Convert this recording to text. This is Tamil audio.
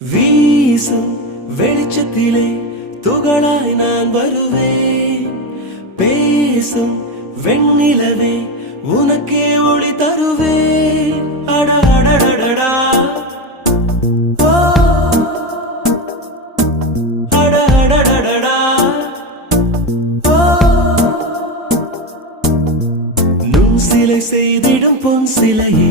வீசும் வெளிச்சத்திலே துகளாய் நான் வருவேன். பேசும் வெண்ணிலவே உனக்கே ஒளி தருவேன். அட அடடடடா ஓ அட அடடடடா ஓ நுண் சிலை செய்திடும் பொன் சிலையே